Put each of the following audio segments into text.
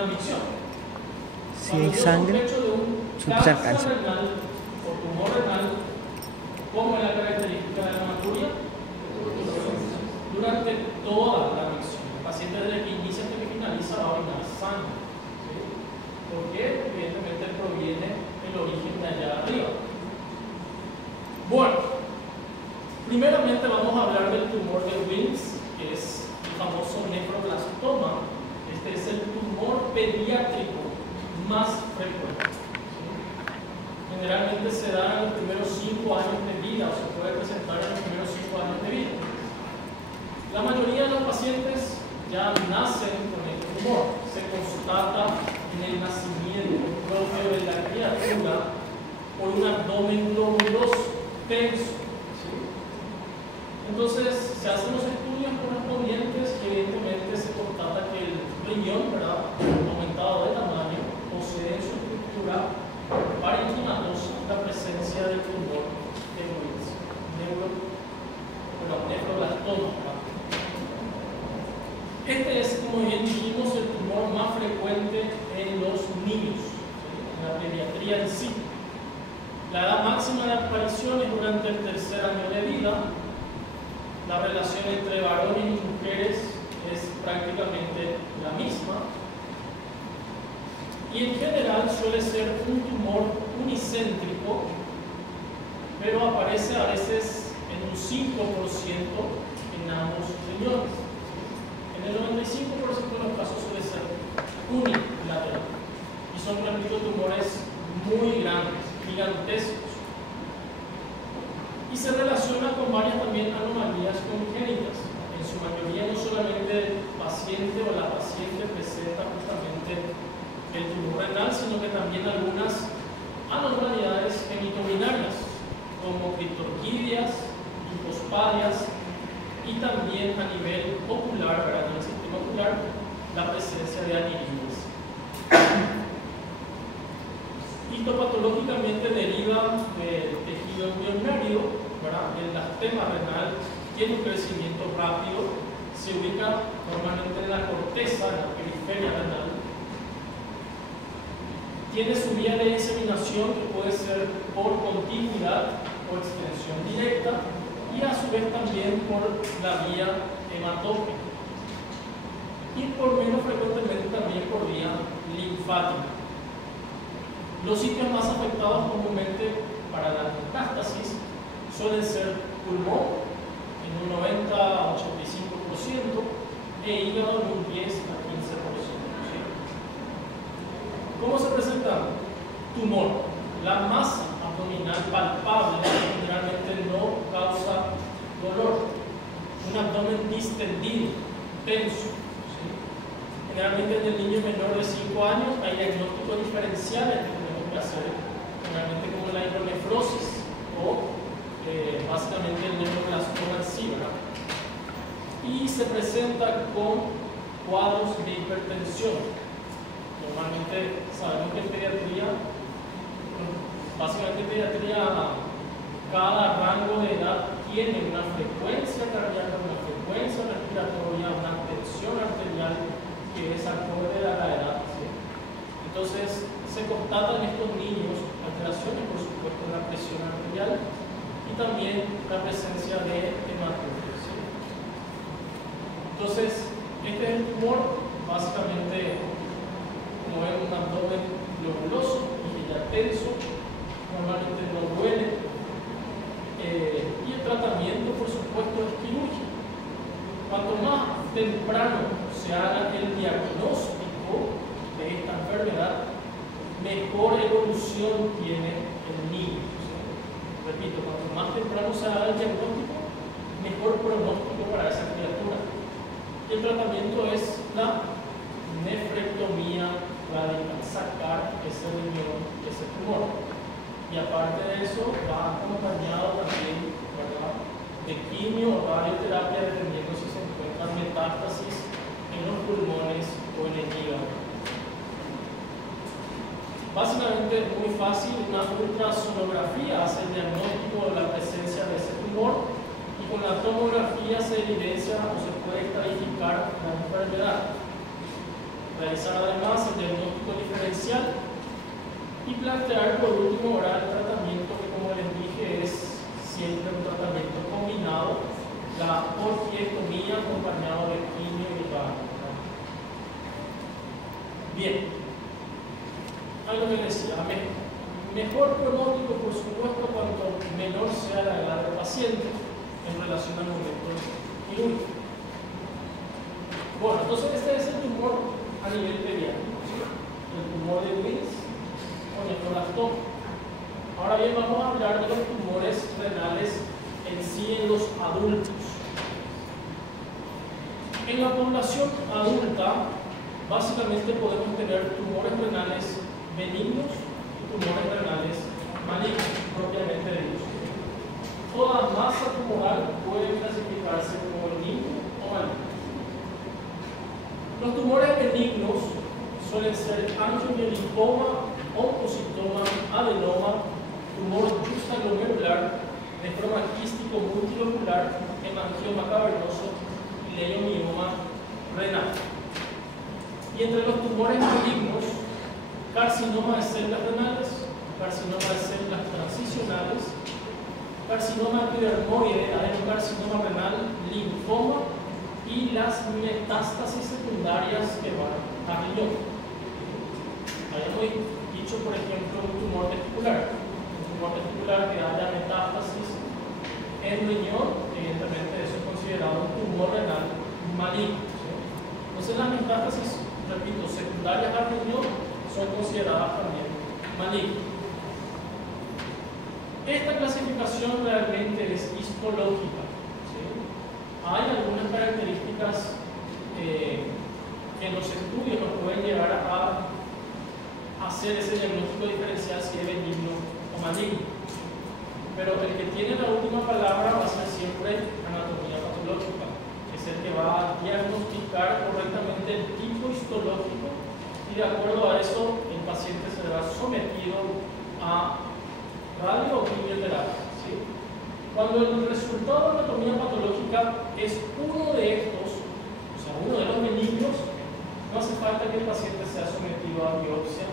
una micción. Si hay sangre, suele ser cáncer. Renal o tumor renal, ¿cómo es la característica de la hematuria? Durante toda la micción. El paciente desde que inicia hasta que finaliza va a orinar sangre. ¿Sí? Porque evidentemente proviene del origen de allá arriba. Bueno, primeramente vamos a hablar del tumor de Wilms, que es el famoso nefroblastoma. Este es el tumor pediátrico más frecuente. ¿Sí? Generalmente se da en los primeros 5 años de vida, o se puede presentar en los primeros 5 años de vida. La mayoría de los pacientes ya nacen con este tumor. Se constata en el nacimiento propio de la criatura por un abdomen globuloso, tenso. ¿Sí? Entonces se hacen los estudios correspondientes y evidentemente se constata que el riñón, ¿verdad?, aumentado de tamaño, posee en su estructura parenquimatosa la presencia del tumor de Wilms, nefroblastoma. Este es, como bien dijimos, el tumor más frecuente en los niños, ¿sí?, en la pediatría en sí. La edad máxima de aparición es durante el 3er año de vida. La relación entre varones y mujeres es prácticamente la misma. Y en general suele ser un tumor unicéntrico, pero aparece a veces en un 5% en ambos riñones. En el 95% de los casos suele ser unilateral. Y son, repito, tumores muy grandes, gigantescos. Y se relaciona con varias también anomalías congénitas. En su mayoría no solamente el paciente o la paciente presenta justamente el tumor renal, sino que también algunas anormalidades genitourinarias, como criptorquidias, hipospadias, y también a nivel ocular, ¿verdad?, en el sistema ocular, la presencia de aniridas. Histopatológicamente deriva del tejido embrionario, ¿verdad? El elastema renal tiene un crecimiento rápido, se ubica normalmente en la corteza, en la periferia renal. Tiene su vía de diseminación, que puede ser por continuidad o extensión directa, y a su vez también por la vía hematópica, y por menos frecuentemente también por vía linfática. Los sitios más afectados comúnmente para la metástasis suelen ser pulmón en un 90 a 85% e hígado en un 10 a 15%. ¿Sí? ¿Cómo se presenta? Tumor. La masa abdominal palpable generalmente no causa dolor. Un abdomen distendido, tenso. ¿Sí? Generalmente en el niño menor de 5 años hay diagnósticos diferenciales que tenemos que hacer, generalmente como la hidronefrosis o básicamente el nefroblastoma en sí, ¿verdad? Y se presenta con cuadros de hipertensión. Normalmente sabemos que en pediatría, básicamente en pediatría, cada rango de edad tiene una frecuencia cardíaca, una frecuencia respiratoria, una tensión arterial que es acorde a la edad. ¿Sí? Entonces, se constatan en estos niños alteraciones, por supuesto, en la presión arterial y también la presencia de hematuria. ¿Sí? Entonces, este es el tumor, básicamente, como ven, un abdomen globuloso y ya tenso, normalmente no duele, y el tratamiento, por supuesto, es quirúrgico. Cuanto más temprano se haga el diagnóstico de esta enfermedad, mejor evolución tiene el niño. ¿Sí? Repito, cuanto más temprano se haga el diagnóstico, mejor pronóstico para esa criatura. Y el tratamiento es la nefrectomía radical, sacar ese riñón, ese tumor. Y aparte de eso, va acompañado también, ¿verdad?, de quimio o radioterapia, dependiendo si se encuentran metástasis en los pulmones o en el hígado. Básicamente es muy fácil, una ultrasonografía hace el diagnóstico de la presencia de ese tumor y con la tomografía se evidencia o se puede clarificar la enfermedad. Realizar además el el diagnóstico diferencial y plantear por último ahora el tratamiento que, como les dije, es siempre un tratamiento combinado, la orquiectomía acompañado de quimio y radio. Bien, algo que decía, mejor pronóstico por supuesto cuanto menor sea la edad del paciente en relación al momento quirúrgico. Bueno, entonces este es el tumor a nivel pediátrico, ¿sí? El tumor de Wills o nefroblastoma. Ahora bien, vamos a hablar de los tumores renales en sí en los adultos. En la población adulta, básicamente podemos tener tumores renales benignos y tumores renales malignos, propiamente dicho. Toda masa tumoral puede clasificarse como benigno o maligno. Los tumores benignos suelen ser angiomielipoma, oncocitoma, adenoma, tumor justaglomerular, nefroma quístico multilocular, hemangioma cavernoso y leiomioma renal. Y entre los tumores malignos, carcinoma de células renales, carcinoma de células transicionales, carcinoma epidermoide, adenocarcinoma renal, linfoma y las metástasis secundarias que van a riñón. Habíamos dicho, por ejemplo, un tumor testicular que haya metástasis en riñón, evidentemente eso es considerado un tumor renal maligno, ¿sí? Entonces las metástasis, repito, secundarias al riñón son consideradas también malignas. Esta clasificación realmente es histológica, ¿sí? Hay algunas características que en los estudios nos pueden llevar a hacer ese diagnóstico diferencial si es benigno o maligno. Pero el que tiene la última palabra va a ser siempre anatomía patológica, es el que va a diagnosticar correctamente el tipo histológico y de acuerdo a eso el paciente será sometido a radio o quimioterapia, ¿sí? Cuando el resultado de anatomía patológica es uno de estos, o sea, uno de los benignos, no hace falta que el paciente sea sometido a biopsia,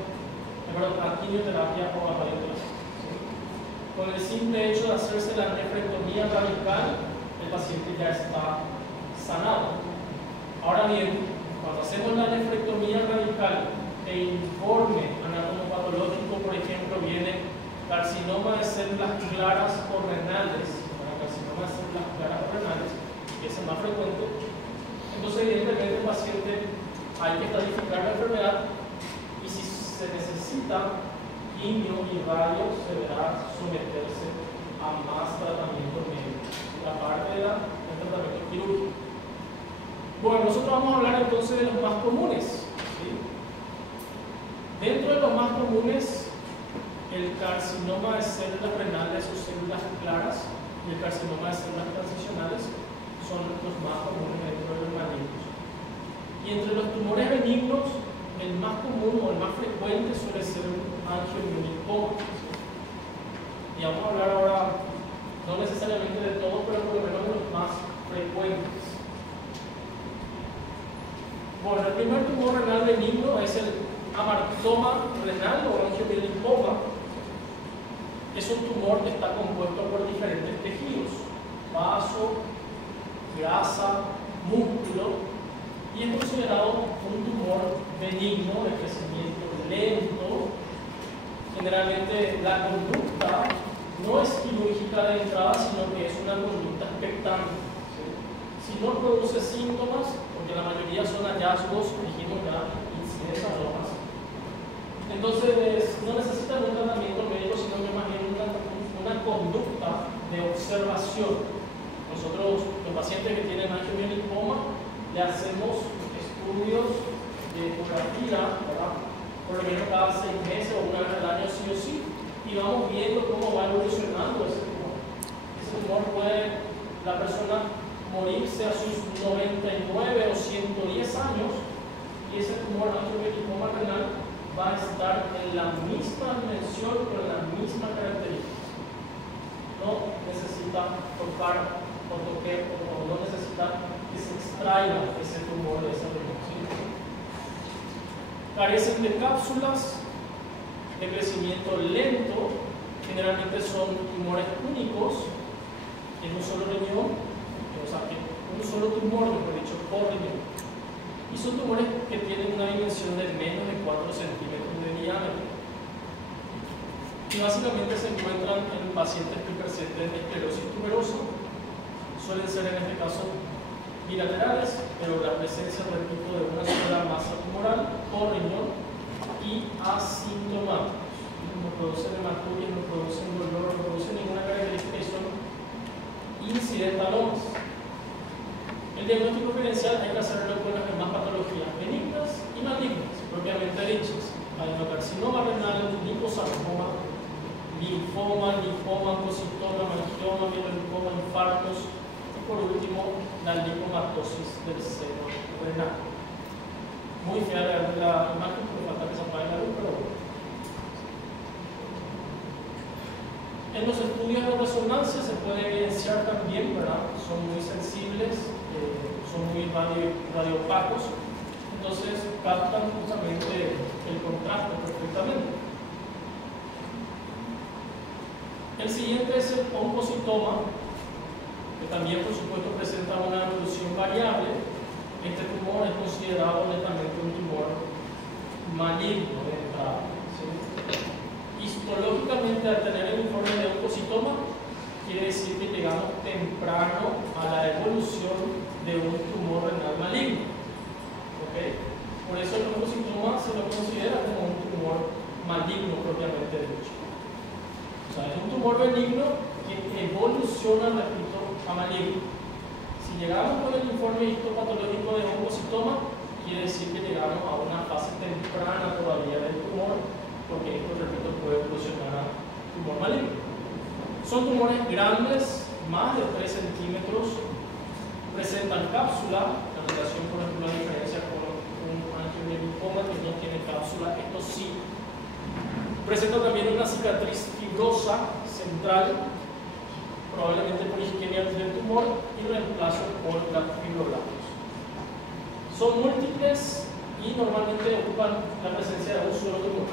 a quimioterapia o a radioterapia, ¿sí? Con el simple hecho de hacerse la nefrectomía radical, el paciente ya está sanado. Ahora bien, cuando hacemos la nefrectomía radical e informe anatomopatológico, por ejemplo, viene carcinoma de células claras o renales, carcinoma de células claras o renales, que es el más frecuente, entonces evidentemente el paciente hay que estadificar la enfermedad y si se necesita quimio y radio se deberá someterse a más tratamiento médico, aparte del tratamiento quirúrgico. Bueno, nosotros vamos a hablar entonces de los más comunes, ¿sí? Dentro de los más comunes, el carcinoma de células renales o células claras y el carcinoma de células transicionales son los más comunes dentro de los malignos. Y entre los tumores benignos, el más común o el más frecuente suele ser un angiomielipoma. Y vamos a hablar ahora, no necesariamente de todos, pero por lo menos de los más frecuentes. Bueno, el primer tumor renal benigno es el amartoma renal o angiomielipoma. Es un tumor que está compuesto por diferentes tejidos: vaso, grasa, músculo, y es considerado un tumor benigno de crecimiento lento. Generalmente la conducta no es quirúrgica de entrada, sino que es una conducta expectante, ¿sí? Si no produce síntomas, porque la mayoría son hallazgos, dijimos ya, incidencias rojas, entonces no necesitan un tratamiento médico, sino que más bien una conducta de observación. Nosotros, los pacientes que tienen angiomielipoma, le hacemos estudios de ecografía, ¿verdad? Por lo menos cada 6 meses o una vez al año sí o sí, y vamos viendo cómo va evolucionando ese tumor. Ese tumor puede la persona morirse a sus 99 o 110 años y ese tumor angiomielipoma renal va a estar en la misma dimensión, con la misma característica. No necesita tocar o toquer, o no necesita que se extraiga ese tumor de esa región. carecen de cápsulas, de crecimiento lento, generalmente son tumores únicos en un solo riñón, o sea, en un solo tumor, mejor dicho, por riñón. Y son tumores que tienen una dimensión de menos de 4 centímetros de diámetro. Y básicamente se encuentran en pacientes que presenten esclerosis tuberosa. Suelen ser en este caso bilaterales, pero la presencia, repito, de una sola masa tumoral por riñón y asintomáticos. No producen hematuria, no producen dolor, no producen ninguna característica y son incidentalomas. El diagnóstico diferencial hay que hacerlo con las demás patologías benignas y malignas, propiamente dichas: adenocarcinoma renal, liposarcoma, linfoma, oncocitoma, angioma, mielolinfoma, infartos y por último la lipomatosis del seno renal. Muy fea la imagen, porque falta que se apague la luz, pero bueno. En los estudios de resonancia se puede evidenciar también, ¿verdad? Son muy sensibles, son muy radiopacos, entonces captan justamente el contraste perfectamente. El siguiente es el oncocitoma, que también por supuesto presenta una evolución variable. Este tumor es considerado netamente un tumor maligno de entrada, ¿sí? Histológicamente, al tener el informe de oncocitoma, quiere decir que llegamos temprano a la evolución de un tumor renal maligno. ¿Okay? Por eso el oncocitoma se lo considera como un tumor maligno propiamente dicho. O sea, es un tumor benigno que evoluciona, repito, a maligno. Si llegamos con el informe histopatológico de oncocitoma, quiere decir que llegamos a una fase temprana todavía del tumor, porque esto, repito, puede evolucionar a tumor maligno. Son tumores grandes, más de 3 centímetros, presentan cápsula, en relación, por ejemplo, a la diferencia con un angiolinfoma que no tiene cápsula, esto sí. Presenta también una cicatriz fibrosa central, probablemente por isquemia del tumor y reemplazo por la fibroblastos. Son múltiples y normalmente ocupan la presencia de un solo tumor.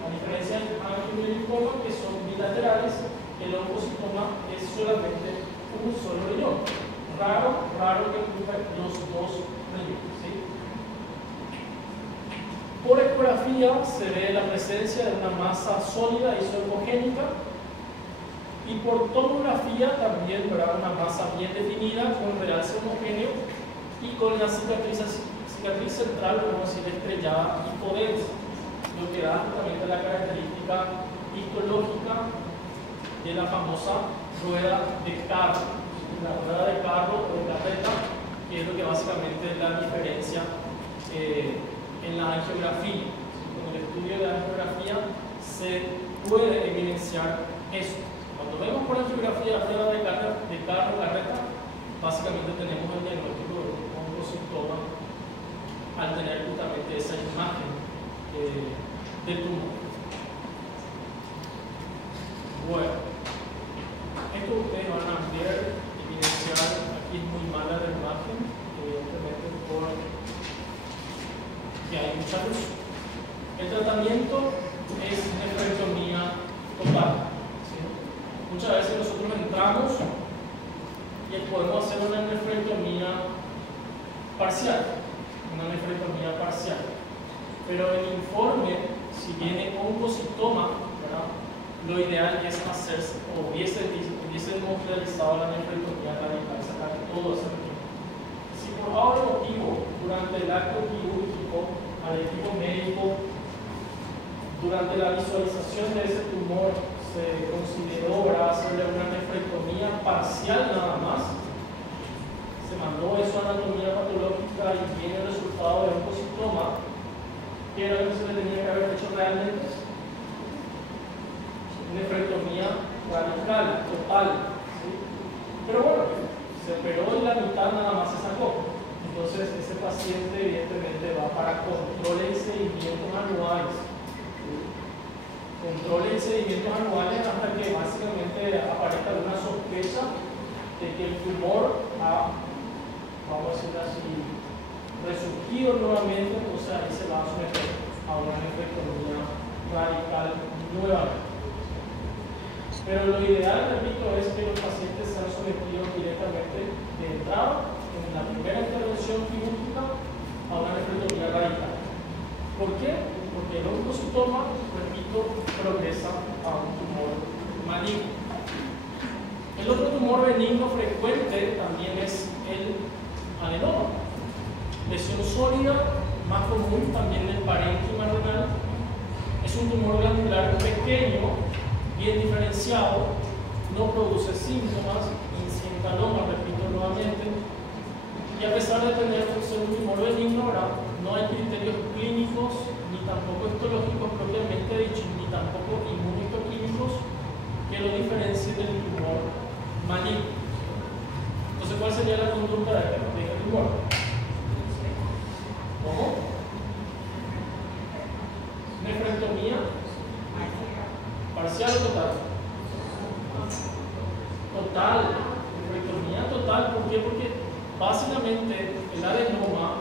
A diferencia del angiolinfoma, que son bilaterales, el oncocitoma es solamente un solo riñón. Raro que ocupe los dos riñones. ¿Sí? Por ecografía se ve la presencia de una masa sólida isomogénica y por tomografía también verá una masa bien definida con realce homogéneo y con la cicatriz central, como decir, estrellada y podensa, lo que da justamente la característica histológica de la famosa rueda de carro. La rueda de carro o de carreta, que es lo que básicamente es la diferencia en la angiografía. Con el estudio de la angiografía se puede evidenciar eso. Cuando vemos por angiografía la rueda de carro o carreta, básicamente tenemos el diagnóstico de un oncocitoma al tener justamente esa imagen del tumor. Bueno, esto ustedes van a ver, evidenciar. Aquí es muy mala la imagen, evidentemente porque hay mucha luz. El tratamiento es nefrectomía total. ¿Sí? Muchas veces nosotros entramos y podemos hacer una nefrectomía parcial. Pero el informe, si viene oncocitoma, ¿verdad?, lo ideal es hacerse, o hubiésemos realizado la nefrectomía radical, sacar todo ese riñón. Si por algún motivo, durante el acto quirúrgico, al equipo médico, durante la visualización de ese tumor, se consideró hacerle una nefrectomía parcial nada más, se mandó eso a anatomía patológica y viene el resultado de oncocitoma, ¿qué era lo que se le tenía que haber hecho realmente? Nefrectomía radical, total. ¿Sí? Pero bueno, se operó y la mitad nada más se sacó. Entonces ese paciente evidentemente va para controles y seguimientos anuales. ¿Sí? Controles y seguimientos anuales hasta que básicamente aparezca una sospecha de que el tumor ha, vamos a decir así, resurgido nuevamente, entonces ahí se va a someter a a una nefrectomía radical nuevamente. Pero lo ideal, repito, es que los pacientes sean sometidos directamente de entrada, en la primera intervención quirúrgica, a una nefrectomía radical. ¿Por qué? Porque el oncocitoma, repito, progresa a un tumor maligno. El otro tumor benigno frecuente también es el adenoma. Lesión sólida, más común también del parénquima renal. Es un tumor glandular pequeño, bien diferenciado, no produce síntomas, incientaloma, repito nuevamente, y a pesar de tener ser un tumor benigno, no hay criterios clínicos, ni tampoco histológicos propiamente dichos, ni tampoco inmunohistoquímicos que lo diferencien del tumor maligno. Entonces, ¿cuál sería la conducta de este tumor? ¿Cómo? Nefrectomía parcial o total. Total, nefrectomía total. ¿Por qué? Porque básicamente el adenoma,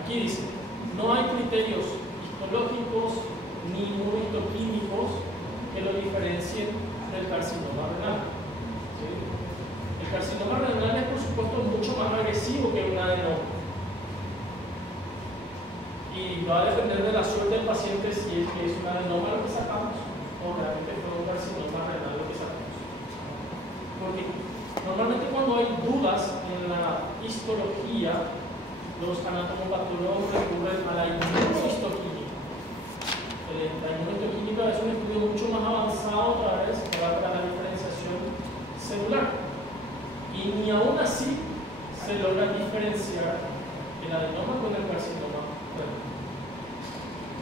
aquí dice, no hay criterios histológicos ni inmunohistoquímicos que lo diferencien del carcinoma renal. ¿Sí? El carcinoma renal es, por supuesto, mucho más agresivo que un adenoma. Y va a depender de la suerte del paciente si es que es un adenoma lo que sacamos o realmente fue un carcinoma renal lo que sacamos. Porque normalmente cuando hay dudas en la histología, los anatomopatólogos recurren a la inmunohistoquímica. La inmunohistoquímica es un estudio mucho más avanzado otra vez para la diferenciación celular. Y ni aún así se logra diferenciar el adenoma con el carcinoma.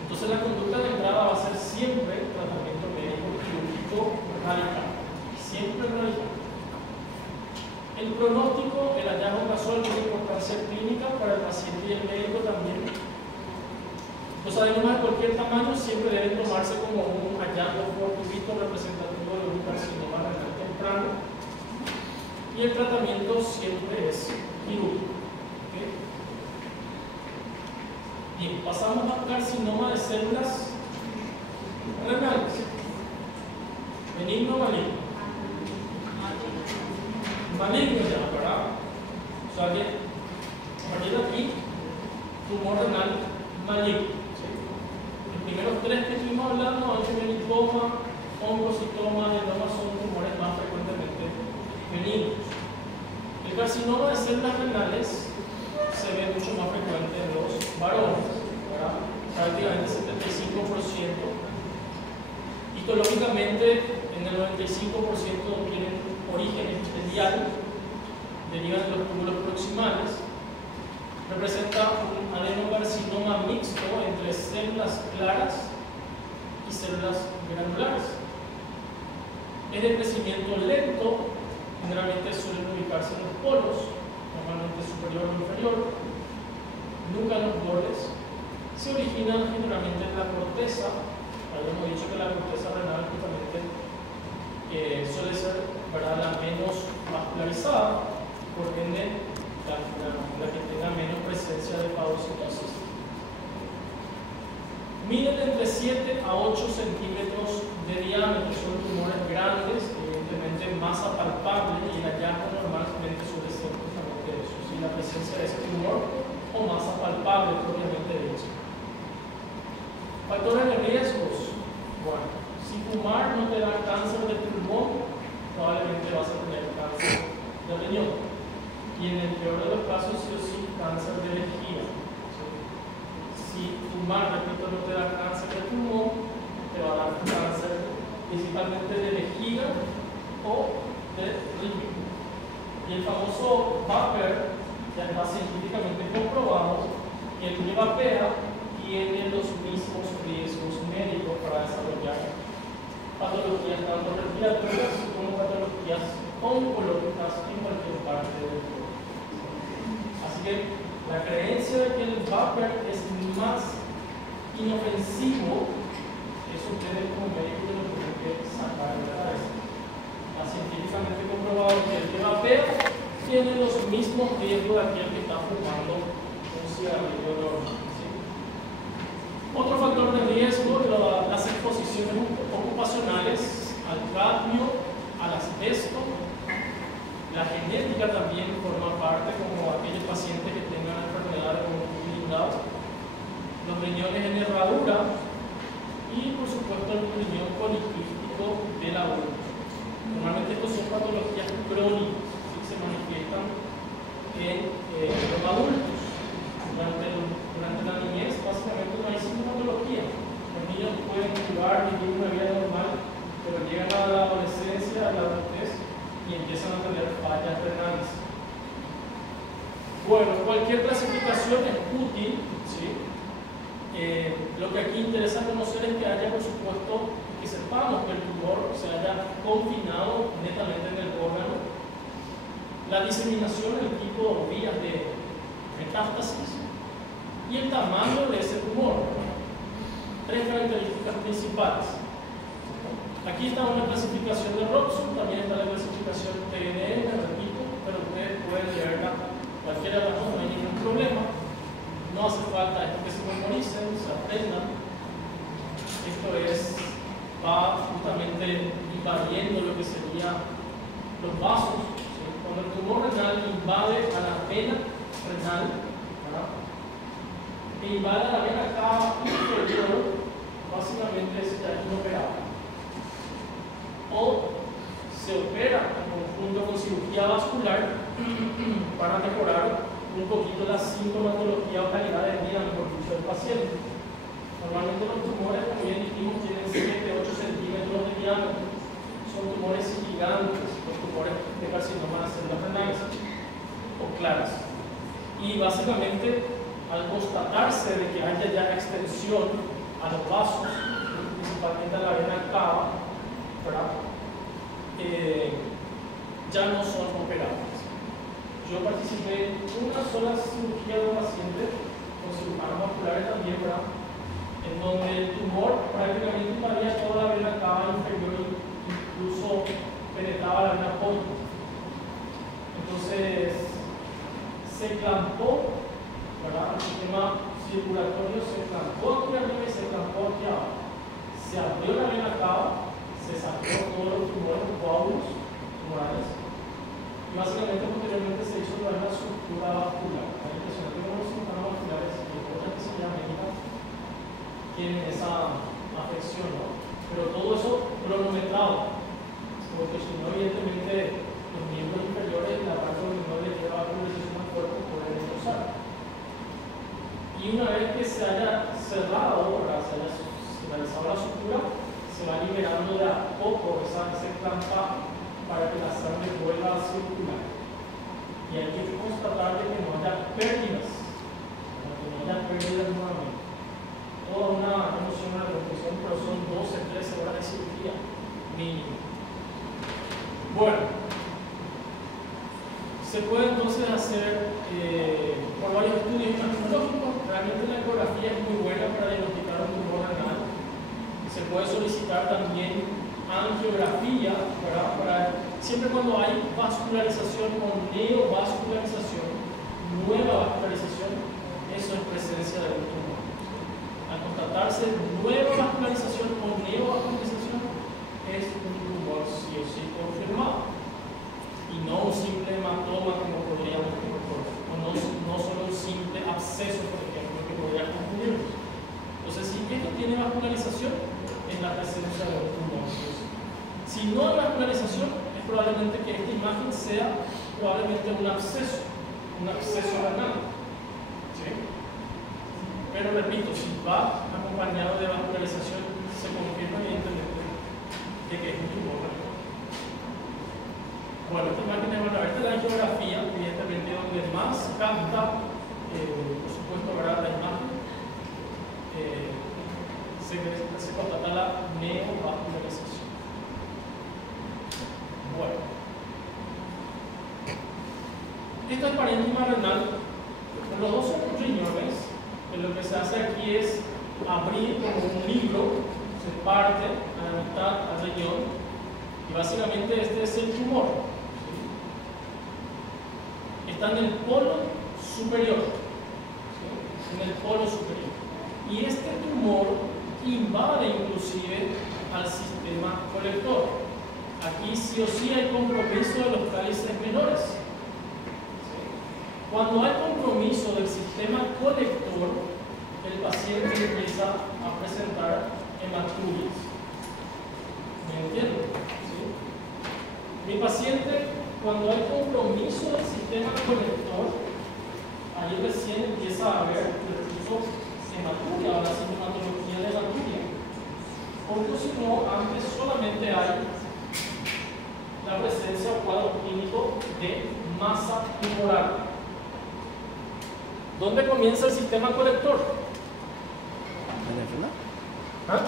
Entonces la conducta de entrada va a ser siempre tratamiento médico quirúrgico radical, siempre radical. El pronóstico, el hallazgo casual tiene importancia clínica para el paciente y el médico también. Los adenomas de cualquier tamaño siempre deben tomarse como un hallazgo fortuito representativo de un carcinoma renal temprano y el tratamiento siempre es quirúrgico. Bien, pasamos a carcinoma de células renales. Benigno o maligno. Maligno ya, ¿verdad? O sea que a partir de aquí, tumor renal maligno. ¿Sí? Los primeros tres que estuvimos hablando, angiovenitoma, oncocitoma, adenoma, son tumores más frecuentemente benignos. El carcinoma de células renales se ve mucho más frecuente en los varones, ¿verdad? Prácticamente 75%. Histológicamente, en el 95% tienen origen epitelial, derivan de los túbulos proximales. Representa un adenocarcinoma mixto entre células claras y células granulares. Es de crecimiento lento, generalmente suelen ubicarse en los polos, normalmente superior o inferior, nunca en los bordes. Se originan generalmente en la corteza. Habíamos dicho que la corteza renal justamente suele ser, ¿verdad?, la menos vascularizada, por ende la que tenga menos presencia de fagocitosis. Miden entre 7 a 8 centímetros de diámetro, son tumores grandes, evidentemente masa palpable, y el hallazgo normalmente suele ser justamente eso, ¿sí? La presencia de ese tumor o masa palpable propiamente dicha. Factores de riesgos. Bueno, si fumar no te da cáncer de pulmón, probablemente vas a tener cáncer de riñón. Y en el peor de los casos, sí o sí, cáncer de vejiga. Si fumar, repito, no te da cáncer de pulmón, te va a dar cáncer principalmente de vejiga o de riñón. Y el famoso vapor, ya está científicamente comprobado que el que vapea tiene los mismos riesgos médicos para desarrollar patologías tanto respiratorias como patologías oncológicas en cualquier parte del cuerpo. Así que la creencia de que el vapor es más inofensivo, eso ustedes como médicos lo tienen que sacar de la cabeza. Está científicamente comprobado que el que vapea tiene los mismos riesgos de aquel que está fumando un cigarrillo normal. ¿Sí? Otro factor Bueno, cualquier clasificación es útil, ¿sí? Lo que aquí interesa conocer es que haya, por supuesto, que sepamos que el tumor se haya confinado netamente en el órgano, la diseminación, el tipo o vías de metástasis y el tamaño de ese tumor. Tres características principales. Aquí está una clasificación de Robson, también está la clasificación TNM, repito, pero ustedes pueden leerla cualquiera de las dos, no hay ningún problema. No hace falta esto que se memoricen, se aprendan. Esto va justamente invadiendo lo que serían los vasos. ¿Sí? Cuando el tumor renal invade a la vena renal, ¿verdad? E invade a la vena cava inferior, básicamente es ya inoperable. O se opera en conjunto con cirugía vascular para mejorar un poquito la sintomatología o calidad de vida, mejor dicho, del paciente. Normalmente los tumores, como bien dijimos, tienen 7-8 centímetros de diámetro. Son tumores gigantes, los tumores de carcinoma de células renales o claras. Y básicamente, al constatarse de que haya ya extensión a los vasos, principalmente a la vena cava, ya no son operables. Yo participé en una sola cirugía de un paciente con cirujanos vasculares también, ¿verdad? En donde el tumor prácticamente invadía toda la vena cava inferior, incluso penetraba la vena porta. Entonces se clampó, ¿verdad? El sistema circulatorio se clampó aquí arriba y se clampó aquí abajo. Se abrió la vena cava, se sacó todos los tumores, los coágulos tumorales, y básicamente posteriormente se hizo una estructura vascular. Es impresionante cómo los cirujanos vasculares y otras especialidades médicas tienen esa afección, ¿no? Pero todo eso cronometrado, porque si no, evidentemente, los miembros inferiores y la parte abdominal le lleva a pulsación más fuerte poder destrozar. Y una vez que se haya cerrado, ¿verdad? Se haya finalizado la sutura, se va liberando de a poco ese clampaje para que la sangre vuelva a circular. Y hay que constatar de que no haya pérdidas, nuevamente. Toda una emoción, una reflexión, pero son 12-13 horas de cirugía mínimo. Bueno, se puede entonces hacer por varios estudios imaginológicos. Realmente la ecografía es muy buena para diagnosticar un tumor renal. Se puede solicitar también angiografía, ¿verdad? Siempre cuando hay vascularización o neovascularización, nueva vascularización, eso es presencia de un tumor. Al constatarse nueva vascularización o neovascularización, es un tumor sí o sí confirmado. Y no un simple hematoma como podríamos recordar, o no solo un simple absceso, por ejemplo, que podría confundirnos. Entonces, si esto tiene vascularización, es la presencia de un tumor. Si no hay vascularización, es probablemente que esta imagen sea probablemente un absceso renal. ¿Sí? Pero repito, si va acompañado de vascularización, se confirma evidentemente de que es un tumor renal. Bueno, esta imagen es la angiografía, evidentemente donde más capta, por supuesto, ¿verdad? La imagen, se constata la neovascularización. Bueno, esto es parénquima renal. Los dos son riñones. Lo que se hace aquí es abrir como un libro, se parte a la mitad al riñón, y básicamente este es el tumor. ¿Sí? Está en el polo superior. ¿Sí? En el polo superior. Y este tumor invade inclusive al sistema colector. Aquí sí o sí hay compromiso de los cálices menores. ¿Sí? Cuando hay compromiso del sistema colector, el paciente empieza a presentar hematurias. ¿Me entienden? ¿Sí? Mi paciente, cuando hay compromiso del sistema colector, ahí recién empieza a haber hematuria o la sintomatología de hematuria. Porque si no, antes solamente hay la presencia o cuadro clínico de masa tumoral. ¿Dónde comienza el sistema colector? ¿Ah?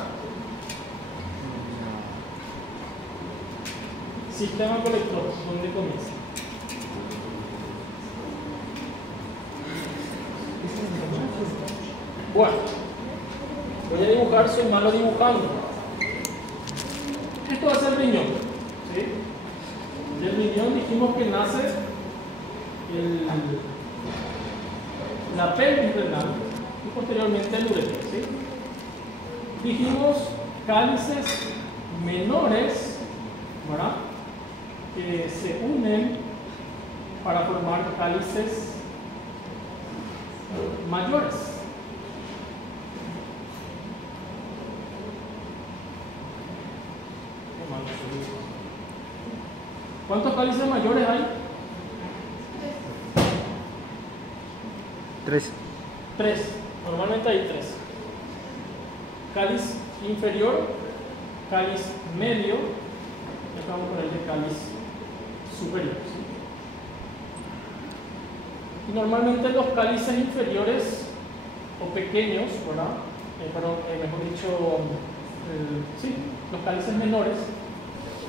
Sistema colector, ¿dónde comienza? Bueno, voy a dibujar, soy malo dibujando. Esto va a ser el riñón, ¿sí? Del riñón dijimos que nace la pelvis renal y posteriormente el ureter, ¿sí? Dijimos cálices menores, ¿verdad?, que se unen para formar cálices mayores. ¿Cuántos cálices mayores hay? 3. 3. Normalmente hay 3. Cáliz inferior, cáliz medio, y acá vamos a ponerle cáliz superior, ¿sí? Y normalmente los cálices inferiores o pequeños, ¿verdad? Mejor dicho, sí, los cálices menores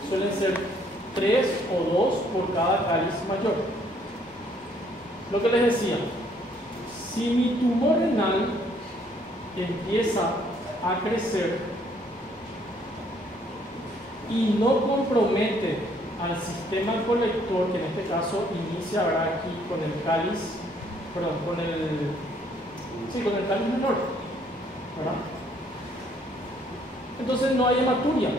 suelen ser 3 o 2 por cada cáliz mayor. Lo que les decía, si mi tumor renal empieza a crecer y no compromete al sistema colector, que en este caso inicia ahora aquí con el cáliz, perdón, con el cáliz menor, ¿verdad? Entonces no hay hematuria,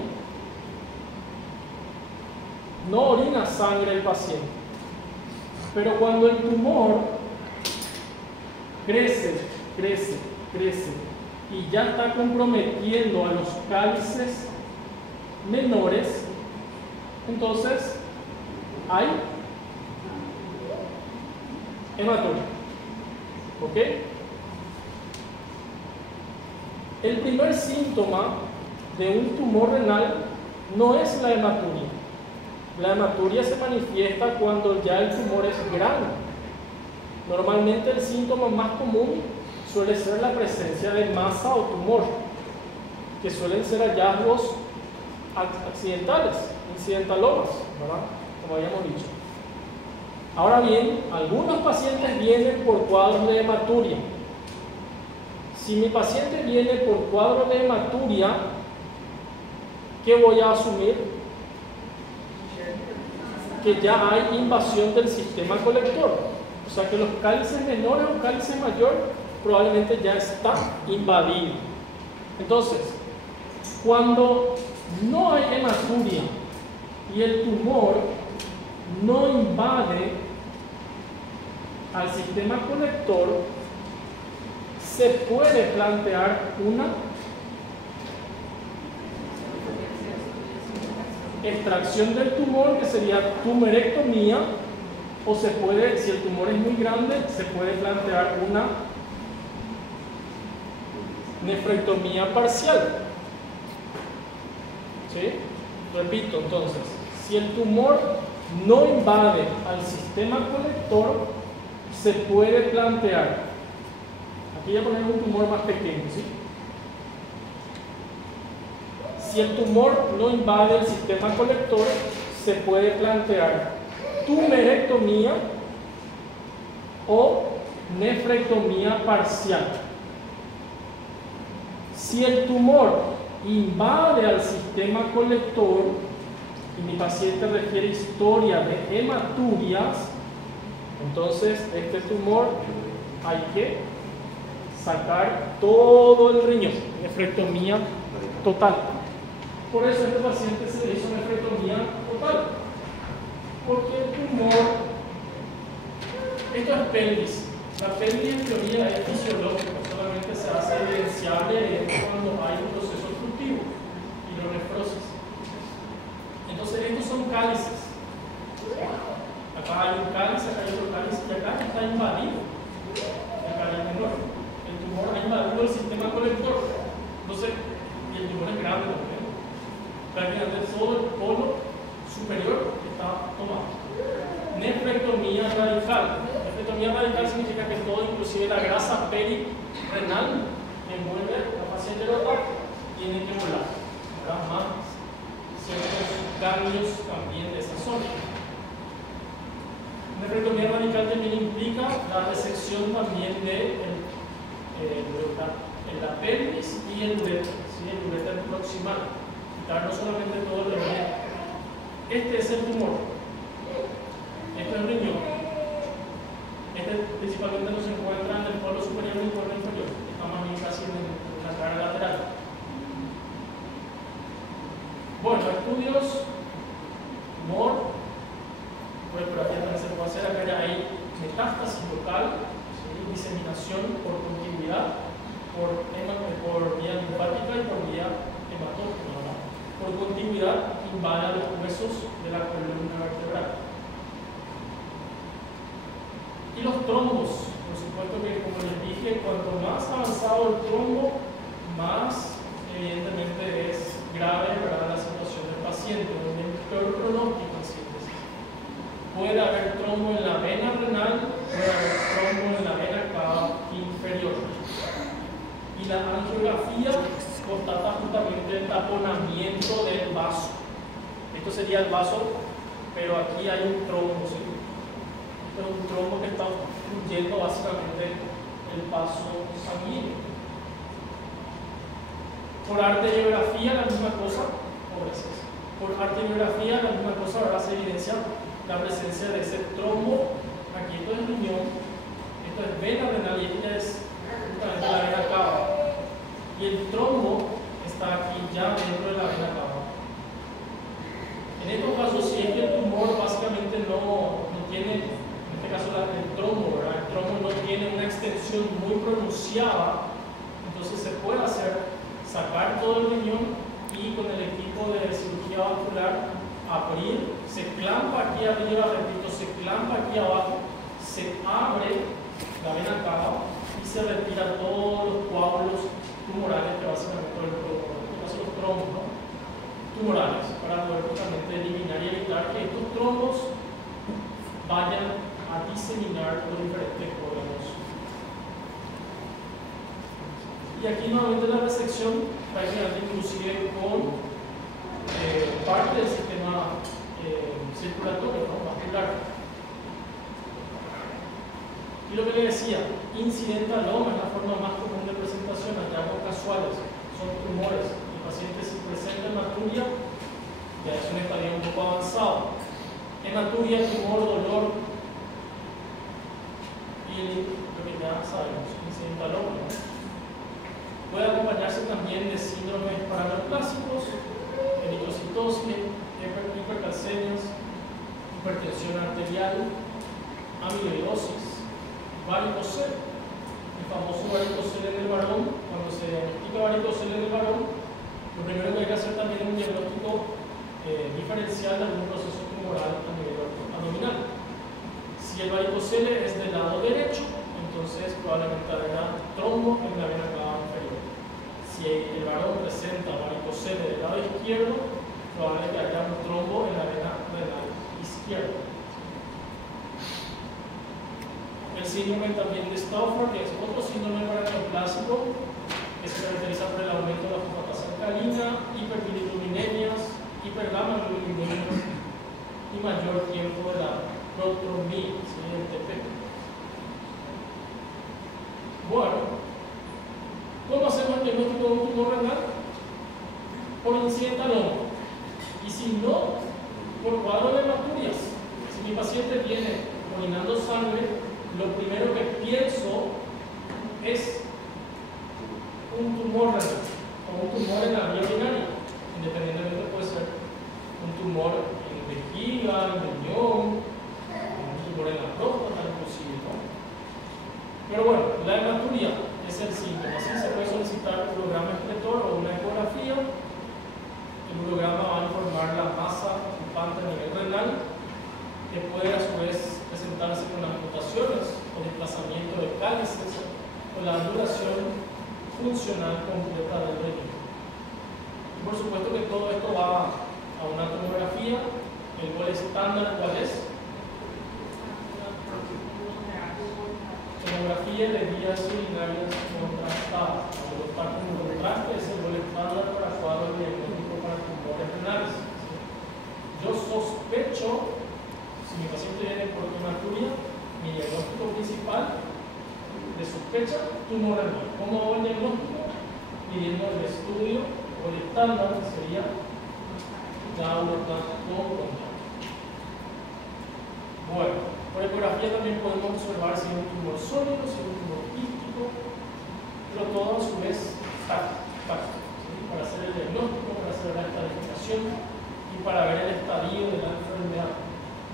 no orina sangre el paciente. Pero cuando el tumor crece y ya está comprometiendo a los cálices menores, entonces hay hematuria. ¿Ok? El primer síntoma de un tumor renal no es la hematuria. La hematuria se manifiesta cuando ya el tumor es grande. Normalmente el síntoma más común suele ser la presencia de masa o tumor, que suelen ser hallazgos accidentales, incidentalomas, ¿verdad?, como habíamos dicho. Ahora bien, algunos pacientes vienen por cuadros de hematuria. Si mi paciente viene por cuadro de hematuria, ¿qué voy a asumir? Que ya hay invasión del sistema colector. O sea que los cálices menores o cálices mayor probablemente ya está invadido. Entonces, cuando no hay hematuria y el tumor no invade al sistema colector, se puede plantear una extracción del tumor, que sería tumorectomía, o se puede, si el tumor es muy grande, se puede plantear una nefrectomía parcial. ¿Sí? Repito, entonces, si el tumor no invade al sistema colector, se puede plantear, aquí ya ponemos un tumor más pequeño, ¿sí? Si el tumor no invade el sistema colector, se puede plantear tumorectomía o nefrectomía parcial. Si el tumor invade al sistema colector y mi paciente refiere historia de hematurias, entonces este tumor hay que sacar todo el riñón, nefrectomía total. Por eso a este paciente se le hizo nefrectomía total, porque el tumor, esto es pelvis. La pelvis en teoría es fisiológica, solamente se hace evidenciable cuando hay un proceso obstructivo, hidronefrosis. Entonces estos son cálices. Acá hay un cálice, acá hay otro cálice, y acá está invadido el cálice menor. El tumor ha invadido el sistema colector. Entonces, y el tumor es grande también. Prácticamente todo el polo superior está tomado. Nefrectomía radical. Nefrectomía radical significa que todo, inclusive la que envuelve la fascia enterota tiene que volar. Habrá más ciertos cambios también de esa zona. Una ectomía radical también implica la resección también de la pelvis y el uréter, ¿sí? El uréter proximal. Quitar no solamente todo el riñón. Este es el tumor. Este es el riñón. Este principalmente no se encuentra en el polo superior ni el polo inferior. Está más bien casi en la cara lateral. Bueno, estudios, tumor, por ecografía también se puede hacer. Acá ya hay metástasis local, ¿sí? Diseminación por continuidad, por vía linfática y por vía hematógena. Por continuidad invade los huesos de la columna vertebral. Y los trombos, por supuesto que como les dije, cuanto más avanzado el trombo, más evidentemente es grave para la situación del paciente, donde hay peor pronóstico en síntesis. Puede haber trombo en la vena renal, puede haber trombo en la vena cava inferior. Y la angiografía constata justamente el taponamiento del vaso. Esto sería el vaso, pero aquí hay un trombo, ¿sí? Esto es un trombo que está fluyendo básicamente el vaso sanguíneo. Por arteriografía la misma cosa, por arteriografía la misma cosa, ahora se evidencia la presencia de ese trombo. Aquí esto es riñón, esto es vena renal y esta es justamente la vena cava. Y el trombo está aquí ya dentro de la vena cava. En estos casos, si es que el tumor básicamente no tiene, en este caso el trombo, ¿verdad? El trombo no tiene una extensión muy pronunciada, entonces se puede sacar todo el riñón y con el equipo de cirugía vascular abrir, se clampa aquí arriba, repito, se clampa aquí abajo, se abre la vena cava y se retira todos los coágulos tumorales que básicamente los trombos, ¿no? Tumorales, para poder justamente eliminar y evitar que estos trombos vayan a diseminar los diferentes órganos. Y aquí nuevamente la resección prácticamente inclusive con parte del sistema circulatorio, ¿no? Vascular. Y lo que le decía, incidentaloma es la forma más común de presentación, hallazgos casuales, son tumores. El paciente si presenta hematuria, ya es un estadio un poco avanzado. Hematuria, tumor, dolor y lo que ya sabemos, incidentaloma. Puede acompañarse también de síndromes paraneoplásicos, eritrocitosis, hipercalcemias, hipertensión arterial, amiloidosis, varicocele, el famoso varicocele en el varón. Cuando se diagnostica varicocele en el varón, lo primero que hay que hacer también es un diagnóstico diferencial de algún proceso tumoral a nivel abdominal. Si el varicocele es del lado derecho, entonces probablemente habrá trombo en la vena cava inferior. Si el varón presenta varicocele del lado izquierdo, probablemente haya un trombo en la vena renal izquierda. El síndrome también de Stauffer, que es otro síndrome paraneoplásico, que se caracteriza por el aumento de la fosfatasa alcalina, hiperbilirubinemia, hipergamma-globulemias y mayor tiempo de la protromía, ¿sí? El TP. Bueno, ¿cómo hacemos el diagnóstico de un tumor renal? Por incidentaloma. Y si no, por cuadro de hematuria. Si mi paciente viene orinando sangre, lo primero que pienso es un tumor renal o un tumor en la vía urinaria. Independientemente puede ser un tumor en vejiga, en riñón, un tumor en la próstata inclusive, ¿no? Pero bueno, la hematuria es el síntoma. Así se puede solicitar un urograma excretor o una ecografía. El urograma va a informar la masa ocupante a nivel renal, que puede a su vez presentarse con amputaciones o desplazamiento de cálices o la duración funcional completa del riñón. Y por supuesto que todo esto va a una tomografía. El gol estándar, ¿cuál es? Tomografía de vías urinarias contrastadas. tumor renal. ¿Cómo hago el diagnóstico? Midiendo el estudio o el estándar, que sería la aorta con contacto. Bueno, por ecografía también podemos observar si es un tumor sólido, si es un tumor quístico, pero todo a su vez táctico, ¿sí? Para hacer el diagnóstico, para hacer la estadificación y para ver el estadio de la enfermedad.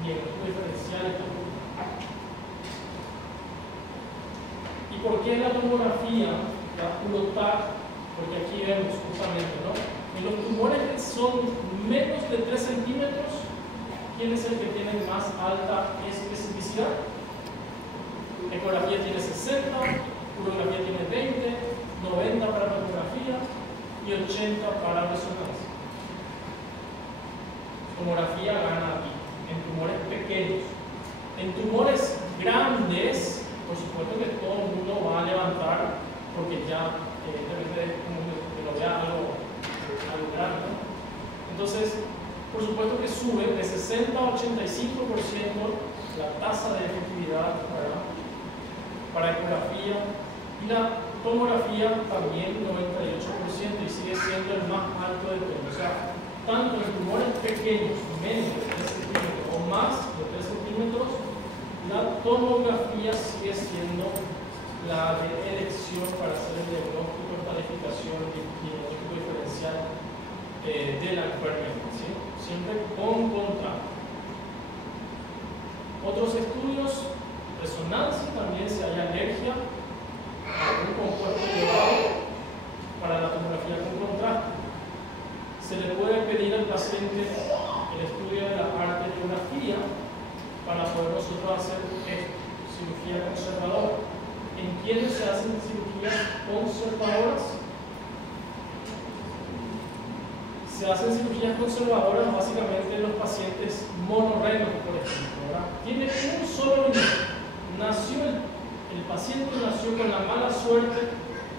Diagnóstico diferencial y todo. ¿Y por qué la tomografía da puro TAC? Porque aquí vemos justamente, ¿no? En los tumores que son menos de 3 centímetros, ¿quién es el que tiene más alta especificidad? Ecografía tiene 60, urografía tiene 20, 90 para tomografía y 80 para resonancia. Tomografía gana aquí, en tumores pequeños. En tumores grandes, por supuesto que todo el mundo va a levantar porque ya depende como que lo vea algo grande, ¿no? Entonces, por supuesto que sube de 60 a 85% la tasa de efectividad para ecografía, y la tomografía también 98%, y sigue siendo el más alto de todos. O sea, tanto en tumores pequeños, menos de 3 centímetros o más de 3 centímetros, la tomografía sigue siendo la de elección para hacer el diagnóstico, calificación y diagnóstico diferencial de la enfermedad, ¿sí? Siempre con contraste. Otros estudios, resonancia, también si hay alergia a un compuesto elevado para la tomografía con contraste. Se le puede pedir al paciente el estudio de la arteriografía para poder nosotros hacer cirugía conservadora. ¿En quiénes se hacen cirugías conservadoras? Se hacen cirugías conservadoras básicamente en los pacientes monorrenos, por ejemplo, ¿verdad? Tiene un solo riñón. El paciente nació con la mala suerte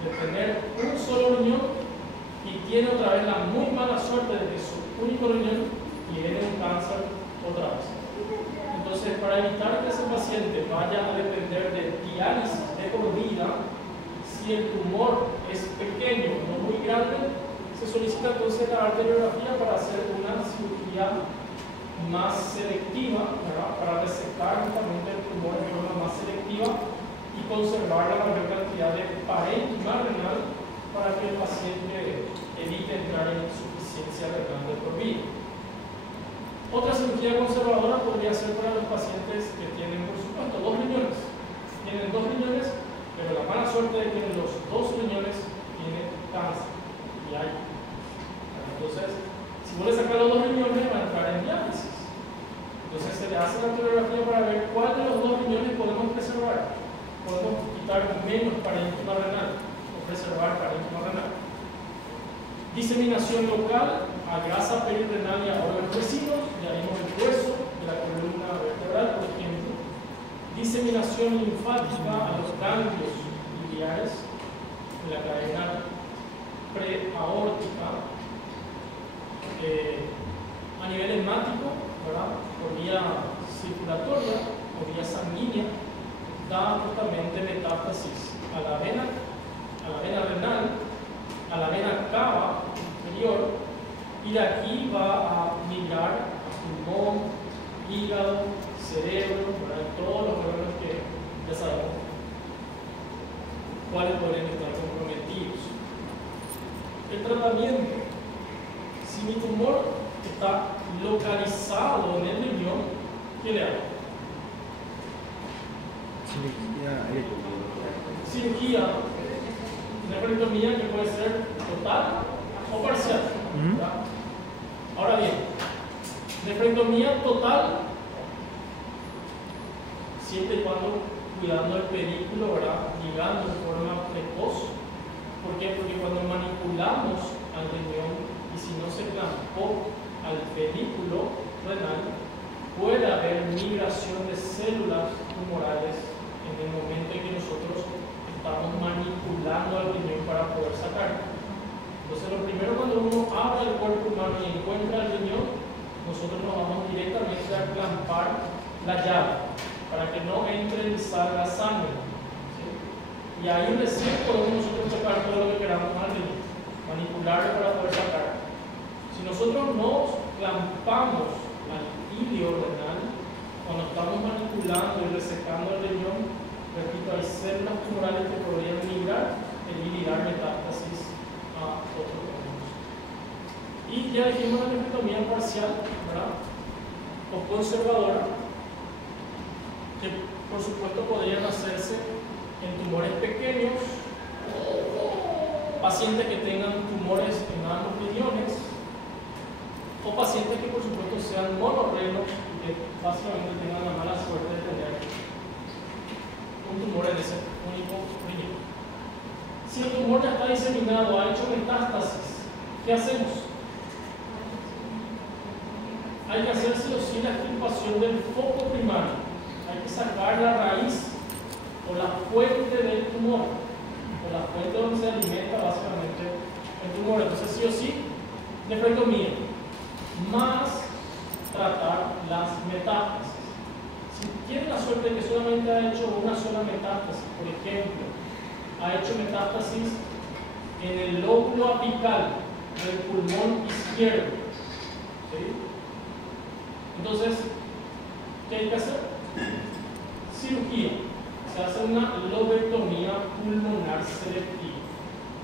de tener un solo riñón y tiene otra vez la muy mala suerte de que su único riñón tiene un cáncer otra vez. Entonces, para evitar que ese paciente vaya a depender de diálisis de por vida, si el tumor es pequeño, no muy grande, se solicita entonces la arteriografía para hacer una cirugía más selectiva, ¿verdad? Para resecar justamente el tumor de forma más selectiva y conservar la mayor cantidad de parénquima renal para que el paciente evite entrar en insuficiencia renal de por vida. Otra cirugía conservadora podría ser para los pacientes que tienen, por supuesto, 2 riñones. Tienen 2 riñones, pero la mala suerte de que en los 2 riñones tienen cáncer. Y hay. Entonces, si vos le sacas los 2 riñones, va a entrar en diálisis. Entonces, se le hace la arteriografía para ver cuál de los 2 riñones podemos preservar. Podemos quitar menos parénquima renal o preservar parénquima renal. Diseminación local a grasa perirenal y a órganos vecinos, ya vimos el hueso de la columna vertebral, por ejemplo. Diseminación linfática a los ganglios biliares de la cadena preaórtica, a nivel hemático, ¿verdad? Por vía circulatoria o vía sanguínea, da justamente metástasis a la vena renal, a la vena cava inferior, y de aquí va a migrar a pulmón, hígado, cerebro, todos los órganos que ya sabemos cuáles pueden estar comprometidos. El tratamiento, si mi tumor está localizado en el riñón, ¿qué le hago? Cirugía, nefrectomía, que puede ser total o parcial. Ahora bien, nefrectomía total, siempre y cuando cuidando el pedículo, ¿verdad? Ligando de forma precoz. ¿Por qué? Porque cuando manipulamos al riñón y si no se clampó al pedículo renal, puede haber migración de células tumorales en el momento en que nosotros estamos manipulando al riñón para poder sacar. Entonces, lo primero, cuando uno abre el cuerpo humano y encuentra el riñón, nosotros nos vamos directamente a clampar la llave para que no entre ni salga sangre, ¿sí? Y ahí recién podemos nosotros sacar todo lo que queramos al riñón, manipularlo para poder sacar. Si nosotros no clampamos al ilio renal, cuando estamos manipulando y resecando el riñón, repito, hay células tumorales que podrían migrar y dar metástasis a otros órganos. Y ya dijimos la nefrectomía parcial, ¿verdad? O conservadora, que por supuesto podrían hacerse en tumores pequeños, pacientes que tengan tumores en ambos riñones, o pacientes que por supuesto sean monorrenos y que básicamente tengan la mala suerte de tener un tumor en ese único riñón. Si el tumor ya está diseminado, ha hecho metástasis, ¿qué hacemos? Hay que hacer sí o sí la extirpación del foco primario. Hay que sacar la raíz o la fuente del tumor, o la fuente donde se alimenta básicamente el tumor. Entonces sí o sí, nefrectomía, más tratar las metástasis. Si tiene la suerte de que solamente ha hecho una sola metástasis, por ejemplo, ha hecho metástasis en el lóbulo apical del pulmón izquierdo, ¿sí? Entonces, ¿qué hay que hacer? Cirugía. Se hace una lobectomía pulmonar selectiva.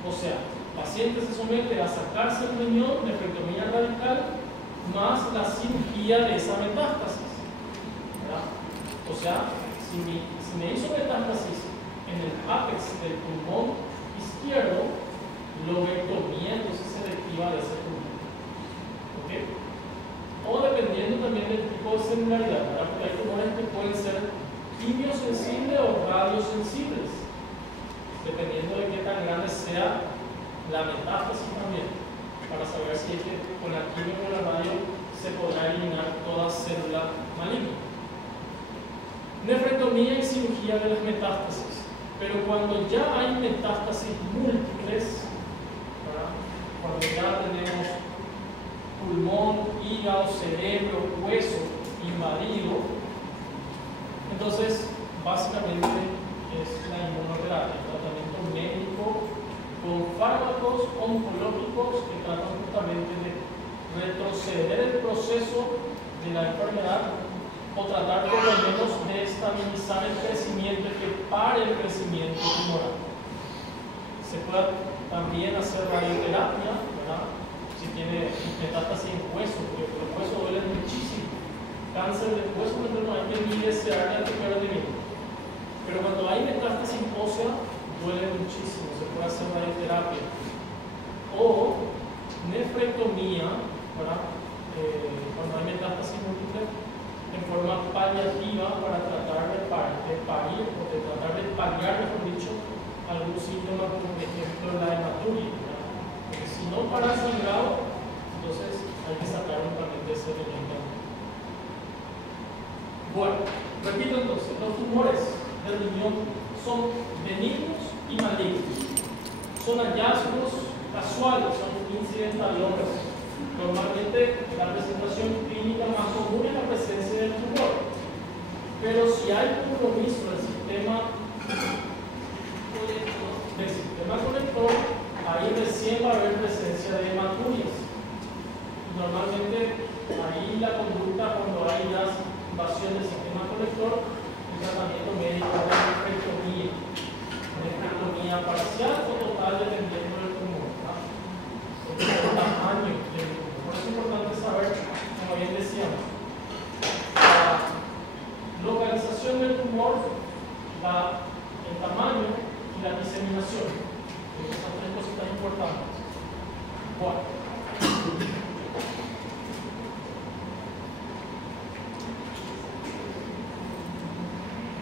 O sea, el paciente se somete a sacarse el riñón, nefrectomía radical, más la cirugía de esa metástasis, ¿verdad? O sea, si me hizo metástasis en el ápex del pulmón izquierdo, lobectomía entonces selectiva de ese pulmón. ¿Ok? O dependiendo también del tipo de celularidad, ¿verdad? Porque hay tumores que pueden ser quimiosensibles o radiosensibles, dependiendo de qué tan grande sea la metástasis también, para saber si es que con la quimio o con la radio se podrá eliminar toda célula maligna. Nefrectomía y cirugía de las metástasis. Pero cuando ya hay metástasis múltiples, ¿verdad? Cuando ya tenemos pulmón, hígado, cerebro, hueso invadido, entonces básicamente es la inmunoterapia, el tratamiento médico con fármacos oncológicos que tratan justamente de retroceder el proceso de la enfermedad o tratar por lo menos de estabilizar el crecimiento y que pare el crecimiento tumoral. Se puede también hacer radioterapia, ¿verdad? Si tiene metástasis en hueso, porque los huesos duelen muchísimo. Cáncer de hueso, no hay que ni desearle anticarotenido. Pero cuando hay metástasis ósea, duele muchísimo, se puede hacer radioterapia. O nefrectomía, ¿verdad? Cuando hay metástasis múltiple, en forma paliativa para tratar de parir o de tratar de paliar, mejor dicho, algún síntoma, como por ejemplo la hematuria, ¿verdad? Porque si no para el sangrado, entonces hay que sacar también de ese elemento. Bueno, repito entonces, los tumores del riñón son benignos y malignos. Son hallazgos casuales, son incidentalones. Normalmente la presentación clínica más común es la presencia del tumor. Pero si hay compromiso del sistema conector, ahí recién va a haber presencia de hematurias. Normalmente ahí la conducta, cuando hay las invasión del sistema conector, el tratamiento médico es la nefrectomía parcial o total dependiendo del tumor, ¿verdad? El tamaño del tumor. Por eso es importante saber, como bien decíamos, la localización del tumor, el tamaño y la diseminación. Esas tres cositas importantes. Bueno.